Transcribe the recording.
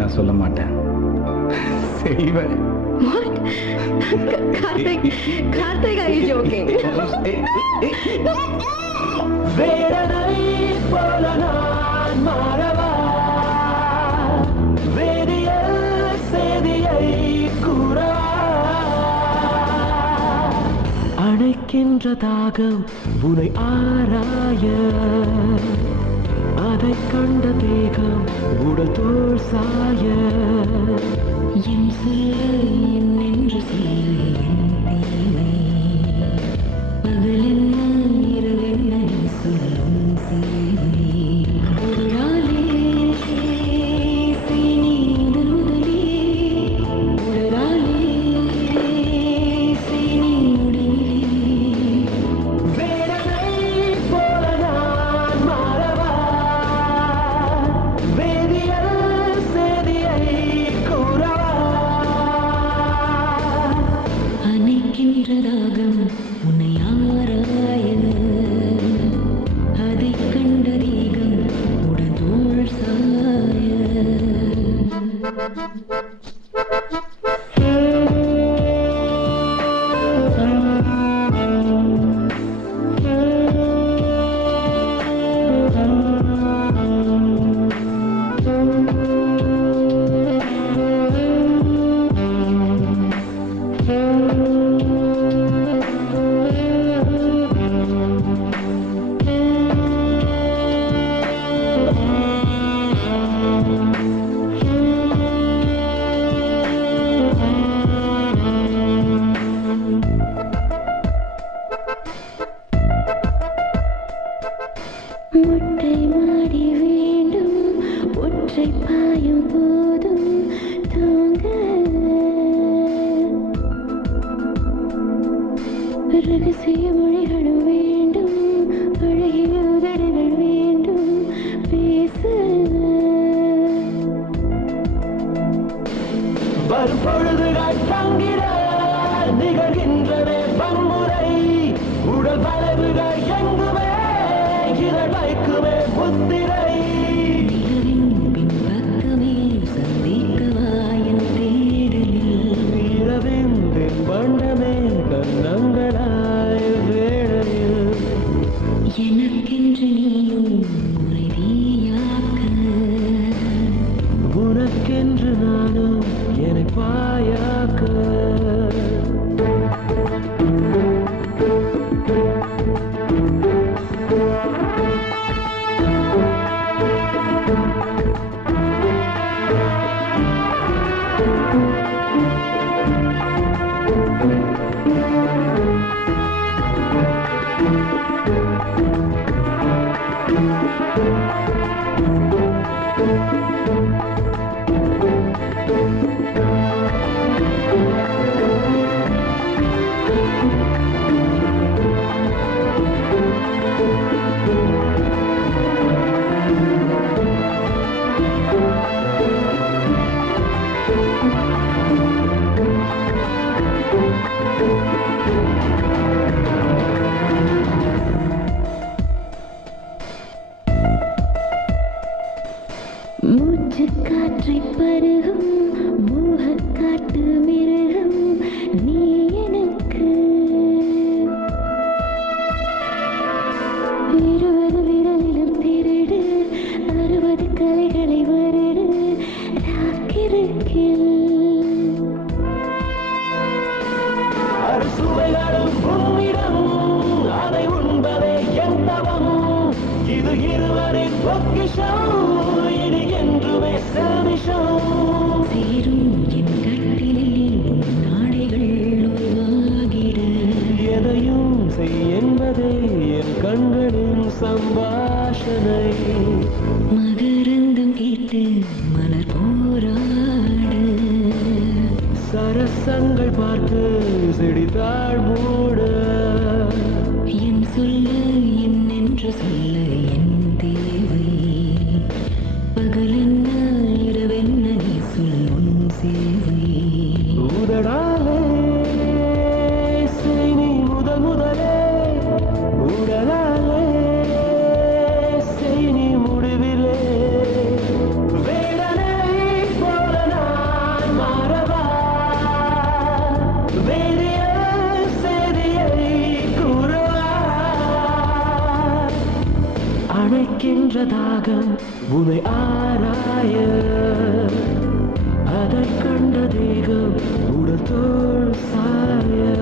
நான் சொல்ல மாட்டேன், செய்வேன். What? Karthik, are you joking? வேடனை போல நான் மாறவா, வேதியல் செய்தியை கூறவா, அணைக்கின்ற தாகம் உனை ஆராய, அதை கண்ட தேகம் உடல் தோல் சாய, என் சொல்ல என்று பகலென்ன இரவென்ன சொல்லும் செய்தி ஒரு நாளே சீனி முதல் முதலே உடலாலே சீனி முடிவிலே வேடனை போல நான் மாறவா, வேதியல் செய்தியை கூறவா, அணைக்கின்றதாகம் உன்னை ஆராய, அதை கண்ட தேகம் உடந்தோள் சாய. முட்டை மாடி வேண்டும், ஒற்றை பாயும் போதும் தூங்க, ரகசிய மொழிகளும் வேண்டும், அழகிய உதடுகள் வேண்டும் பேச, வரும் பொழுதுகள் தங்கிட நிகழ்கின்றன வன்முறை, உடல் வளைவுகள் எங்குமே இதழ் வைக்குமே முத்திரை, நிலவின் பின்பக்கமே சந்திக்கவா என் தேடலில், இரவின் வண்ணமே கண்ணங்களாய் வேளையில், எனக்கென்று நீயும் உறுதியாக்க, உனக்கென்று நானும் என்னை பாயாக்க, மூச்சு காற்றை பருகும் மோகக்காட்டு மிருகம் நீ எனக்கு, இருபது விரலிலும் திருடு 60 கலைகளை வருடு ராக்கிருக்கில், அறுசுவைகளும் உன்னிடம் அதை உண்பதே என் தவம், இது இருவரின் பொக்கிஷம், இது என்றுமே செல்விஷம், சேரும் என் கட்டிலில் உன் நாடைகள் உருவாகிட, எதையும் செய் என்பதே என் கண்களின் சம்பாஷணை, மகரந்தம் கேட்டு மலர் போராடு, சரசங்கள் பார்த்து செடித்தாள் மூட, என் சொல்ல என்னென்று சொல்ல என் தேவை, பகலென்ன இரவென்ன நீ சொல் உன் சேவை, உதடாலே செய் நீ முதல் முதலே, உடலாலே செய் நீ முடிவிலே, வேடனை போல தவிக்கின்ற தாகம் உனை ஆராய அதை கண்ட தேகம் உடல் தோள் சாய